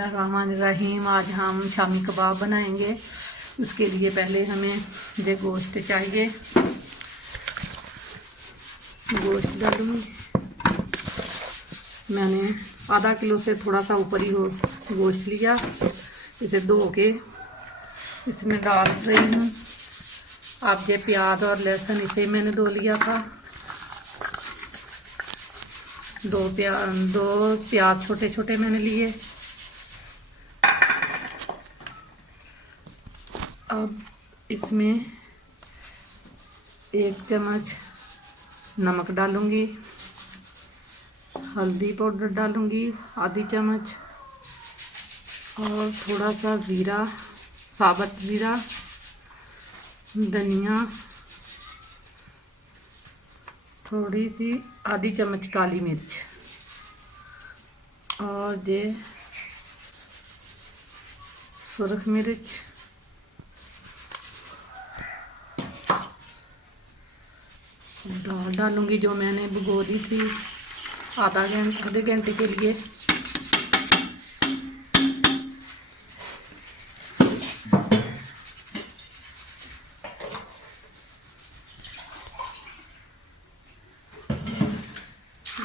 बिस्मिल्लाहिर्रहमानिर्रहीम। आज हम शामी कबाब बनाएंगे। उसके लिए पहले हमें ये गोश्त चाहिए। गोश्त डालूंगी। मैंने आधा किलो से थोड़ा सा ऊपर ही गोश्त लिया। इसे धो के इसमें डाल रही हूँ। अब ये प्याज और लहसुन इसे मैंने धो लिया था। दो प्याज छोटे छोटे मैंने लिए। अब इसमें 1 चम्मच नमक डालूंगी। हल्दी पाउडर डालूंगी आधी चम्मच। और थोड़ा सा ज़ीरा, साबुत ज़ीरा, धनिया, थोड़ी सी आधी चम्मच काली मिर्च और ये सुरख मिर्च। दाल डालूंगी जो मैंने भिगो दी थी आधे घंटे के लिए।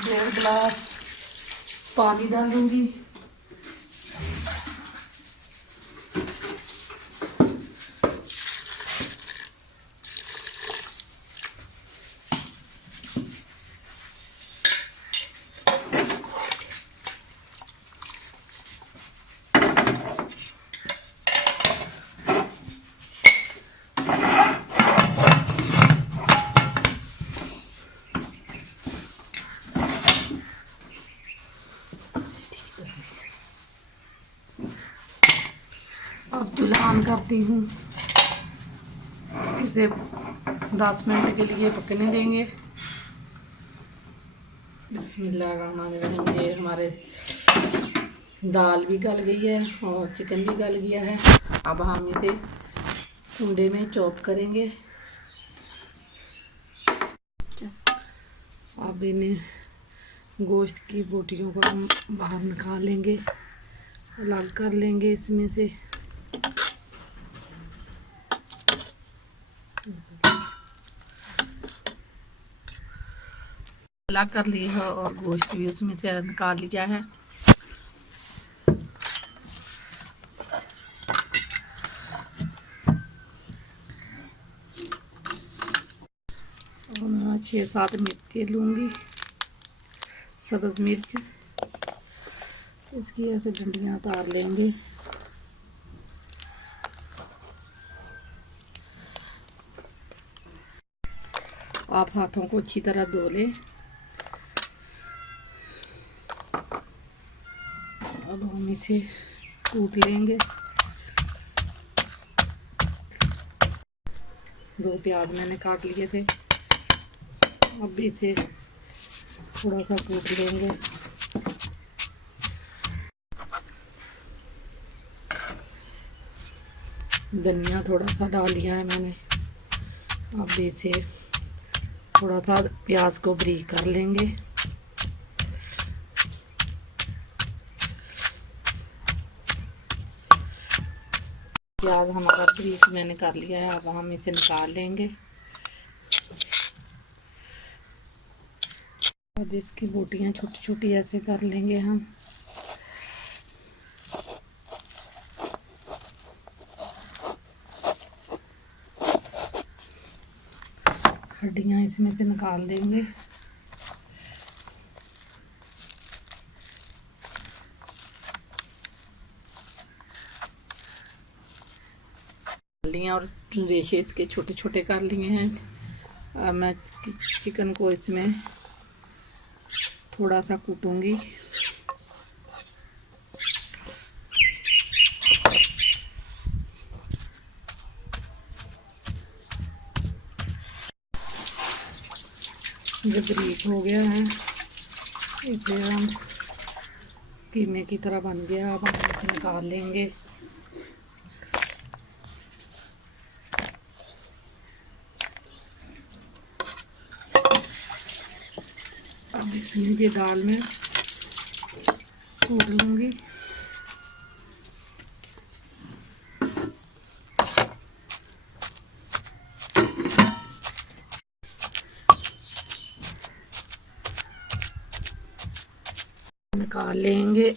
डेढ़ गिलास पानी डालूंगी। अब चूल्हा ऑन करती हूँ। इसे 10 मिनट के लिए पकने देंगे। बिस्मिल्लाहिर्रहमानिर्रहीम। ये हमारे दाल भी गल गई है और चिकन भी गल गया है। अब हम इसे कुंडे में चॉप करेंगे। अब इन्हें गोश्त की बोटियों को हम बाहर निकाल लेंगे, अलग कर लेंगे इसमें से। अलग कर ली है और गोश्त भी उसमें से निकाल लिया है। और मैं 6-7 मिर्च लूँगी, सब्ज़ मिर्च। इसकी ऐसे डंडियाँ उतार लेंगे। आप हाथों को अच्छी तरह धो लें। अब हम इसे कूट लेंगे। 2 प्याज मैंने काट लिए थे। अब इसे थोड़ा सा कूट लेंगे। धनिया थोड़ा सा डाल लिया है मैंने। अब इसे थोड़ा सा प्याज को बारीक कर लेंगे। प्याज हमारा बारीक मैंने कर लिया है। अब हम इसे निकाल लेंगे। अब इसकी बोटियां छोटी छोटी ऐसे कर लेंगे हम। हड्डियां इसमें से निकाल देंगे। और रेशे इसके छोटे छोटे कर लिए हैं। अब मैं चिकन को इसमें थोड़ा सा कूटूंगी। जब बारीक हो गया है इसे हम कीमे की तरह बन गया। अब हम इसे निकाल लेंगे। अब इसमें ये दाल में कूट लूँगी। निकाल लेंगे।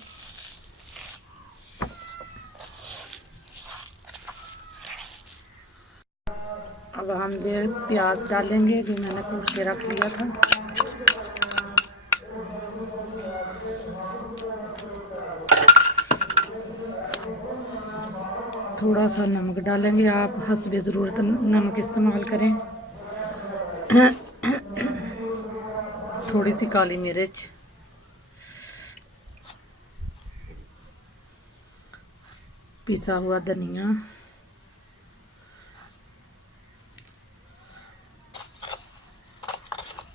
अब हम ये प्याज डालेंगे जो मैंने कूट के रख लिया था। थोड़ा सा नमक डालेंगे, आप हस्बे ज़रूरत नमक इस्तेमाल करें। थोड़ी सी काली मिर्च, पिसा हुआ धनिया,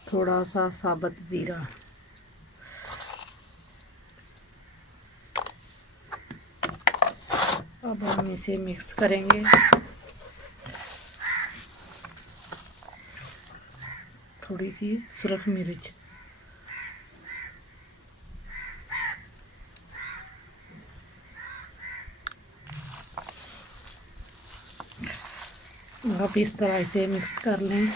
थोड़ा सा साबुत ज़ीरा, अब हम इसे मिक्स करेंगे। थोड़ी सी सुरख मिर्च, आप इस तरह से मिक्स कर लें।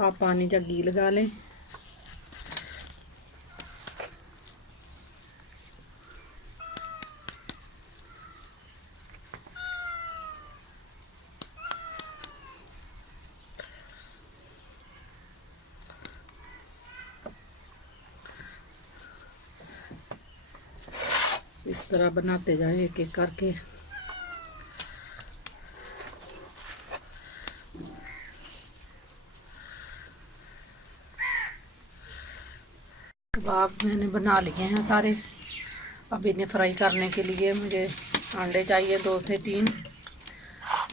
आप पानी का घी लगा लें। इस तरह बनाते जाएं एक एक करके। कबाब मैंने बना लिए हैं सारे। अब इन्हें फ्राई करने के लिए मुझे अंडे चाहिए 2 से 3,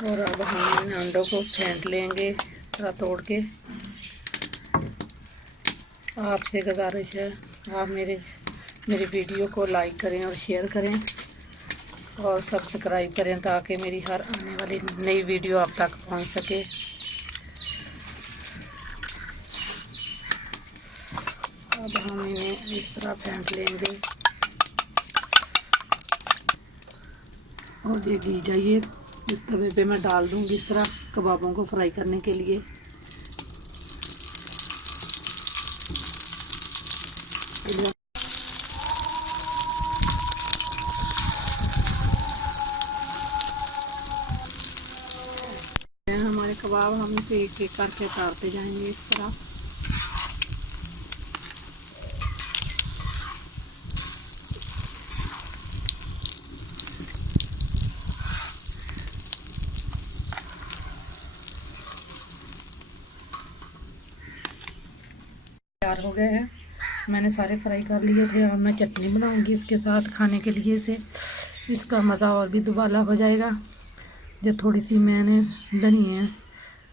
और अब हम इन अंडों को फेंट लेंगे थोड़ा तोड़ के। आपसे गुजारिश है आप मेरी वीडियो को लाइक करें और शेयर करें और सब्सक्राइब करें ताकि मेरी हर आने वाली नई वीडियो आप तक पहुंच सके। अब हम इन्हें इस तरह फेंट लेंगे और ये घी चाहिए इस तवे पे मैं डाल दूंगी इस तरह कबाबों को फ्राई करने के लिए। हमारे कबाब हम इसे एक एक करके उतारते जाएंगे इस तरह। तैयार हो गए हैं, मैंने सारे फ्राई कर लिए थे। अब मैं चटनी बनाऊंगी इसके साथ खाने के लिए। इसे इसका मज़ा और भी दुबाला हो जाएगा। जो थोड़ी सी मैंने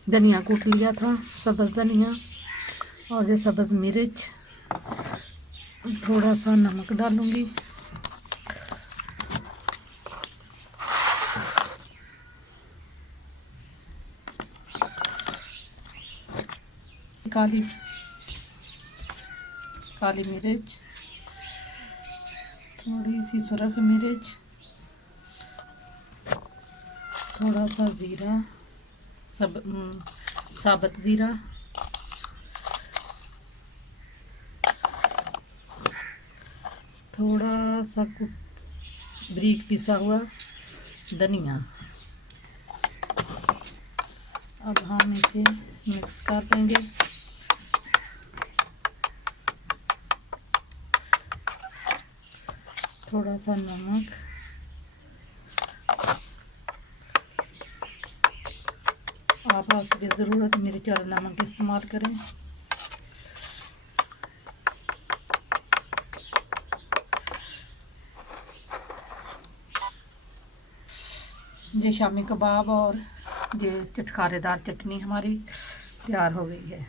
धनिया कूट लिया था, सब्ज़ धनिया, और ये सब्ज़ मिर्च, थोड़ा सा नमक डालूंगी। काली मिर्च, थोड़ी सी सुरख मिर्च, थोड़ा सा ज़ीरा, साबुत ज़ीरा, थोड़ा सा बारीक पिसा हुआ धनिया। अब हम इसे मिक्स कर देंगे। थोड़ा सा नमक, आप भी ज़रूरत मिर्च और नमक इस्तेमाल करें। ये शामी कबाब और ये चटखारेदार चटनी हमारी तैयार हो गई है।